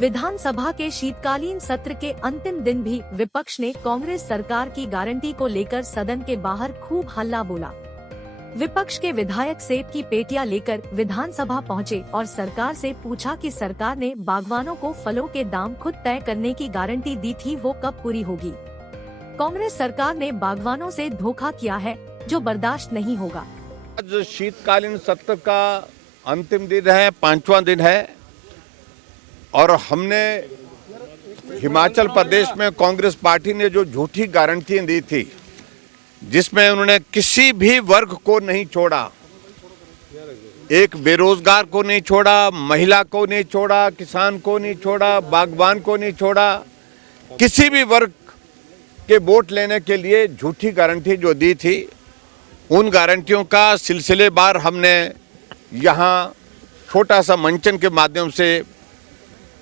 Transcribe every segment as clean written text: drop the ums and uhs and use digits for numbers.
विधानसभा के शीतकालीन सत्र के अंतिम दिन भी विपक्ष ने कांग्रेस सरकार की गारंटी को लेकर सदन के बाहर खूब हल्ला बोला। विपक्ष के विधायक सेब की पेटियां लेकर विधानसभा पहुंचे और सरकार से पूछा कि सरकार ने बागवानों को फलों के दाम खुद तय करने की गारंटी दी थी, वो कब पूरी होगी। कांग्रेस सरकार ने बागवानों से धोखा किया है, जो बर्दाश्त नहीं होगा। आज शीतकालीन सत्र का अंतिम दिन है, 5वां दिन है, और हमने हिमाचल प्रदेश में कांग्रेस पार्टी ने जो झूठी गारंटी दी थी, जिसमें उन्होंने किसी भी वर्ग को नहीं छोड़ा, एक बेरोजगार को नहीं छोड़ा, महिला को नहीं छोड़ा, किसान को नहीं छोड़ा, बागवान को नहीं छोड़ा, किसी भी वर्ग के वोट लेने के लिए झूठी गारंटी जो दी थी, उन गारंटियों का सिलसिलेवार हमने यहाँ छोटा सा मंचन के माध्यम से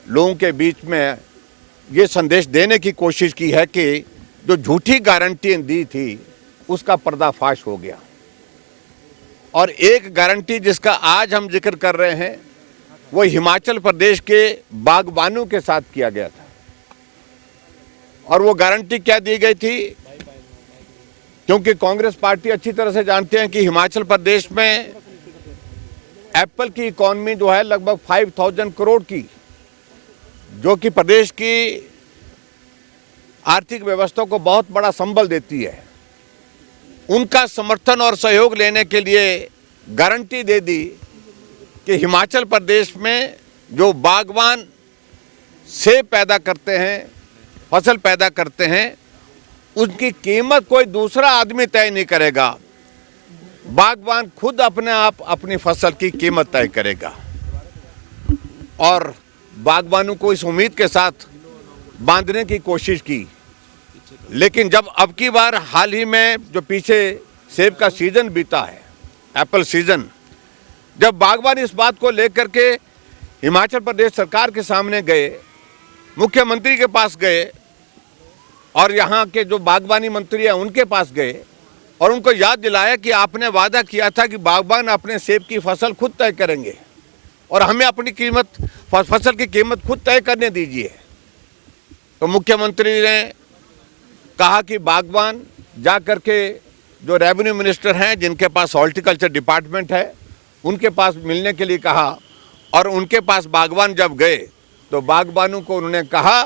लोगों के बीच में ये संदेश देने की कोशिश की है कि जो झूठी गारंटी दी थी उसका पर्दाफाश हो गया। और एक गारंटी जिसका आज हम जिक्र कर रहे हैं वो हिमाचल प्रदेश के बागबानों के साथ किया गया था। और वो गारंटी क्या दी गई थी, क्योंकि कांग्रेस पार्टी अच्छी तरह से जानते हैं कि हिमाचल प्रदेश में एप्पल की इकॉनमी जो है लगभग 5000 करोड़ की, जो कि प्रदेश की आर्थिक व्यवस्था को बहुत बड़ा संबल देती है, उनका समर्थन और सहयोग लेने के लिए गारंटी दे दी कि हिमाचल प्रदेश में जो बागवान सेब पैदा करते हैं, फसल पैदा करते हैं, उनकी कीमत कोई दूसरा आदमी तय नहीं करेगा, बागवान खुद अपने आप अपनी फसल की कीमत तय करेगा। और बागवानों को इस उम्मीद के साथ बांधने की कोशिश की, लेकिन जब अब की बार हाल ही में जो पीछे सेब का सीजन बीता है, एप्पल सीजन, जब बागवान इस बात को लेकर के हिमाचल प्रदेश सरकार के सामने गए, मुख्यमंत्री के पास गए और यहाँ के जो बागवानी मंत्री हैं उनके पास गए और उनको याद दिलाया कि आपने वादा किया था कि बागवान अपने सेब की फसल खुद तय करेंगे और हमें अपनी कीमत, फसल की कीमत खुद तय करने दीजिए। तो मुख्यमंत्री ने कहा कि बागवान जा कर के जो रेवेन्यू मिनिस्टर हैं, जिनके पास हॉर्टिकल्चर डिपार्टमेंट है, उनके पास मिलने के लिए कहा। और उनके पास बागवान जब गए तो बागवानों को उन्होंने कहा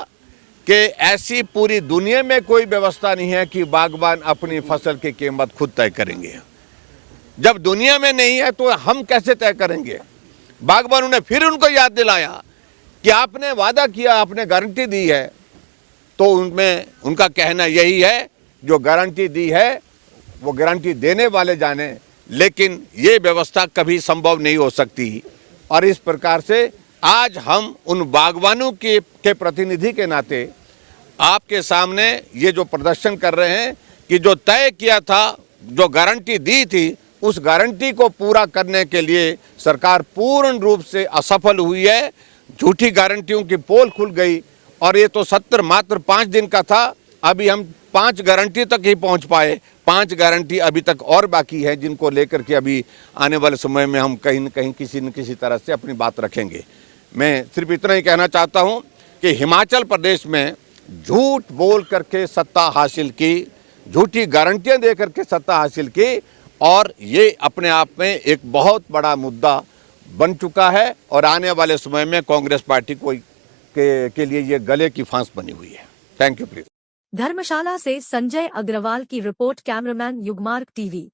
कि ऐसी पूरी दुनिया में कोई व्यवस्था नहीं है कि बागवान अपनी फसल की कीमत खुद तय करेंगे। जब दुनिया में नहीं है तो हम कैसे तय करेंगे। बागवानों ने फिर उनको याद दिलाया कि आपने वादा किया, आपने गारंटी दी है। तो उनमें उनका कहना यही है, जो गारंटी दी है वो गारंटी देने वाले जाने, लेकिन ये व्यवस्था कभी संभव नहीं हो सकती। और इस प्रकार से आज हम उन बागवानों के प्रतिनिधि के नाते आपके सामने ये जो प्रदर्शन कर रहे हैं कि जो तय किया था, जो गारंटी दी थी, उस गारंटी को पूरा करने के लिए सरकार पूर्ण रूप से असफल हुई है। झूठी गारंटियों की पोल खुल गई और ये तो सत्र मात्र 5 दिन का था। अभी हम 5 गारंटी तक ही पहुंच पाए, 5 गारंटी अभी तक और बाकी है, जिनको लेकर के अभी आने वाले समय में हम कहीं न कहीं किसी न किसी तरह से अपनी बात रखेंगे। मैं सिर्फ इतना ही कहना चाहता हूं कि हिमाचल प्रदेश में झूठ बोल करके सत्ता हासिल की, झूठी गारंटियां दे करके सत्ता हासिल की, और ये अपने आप में एक बहुत बड़ा मुद्दा बन चुका है और आने वाले समय में कांग्रेस पार्टी को के लिए ये गले की फांस बनी हुई है। Thank you please. धर्मशाला से संजय अग्रवाल की रिपोर्ट, कैमरामैन युगमार्ग टीवी।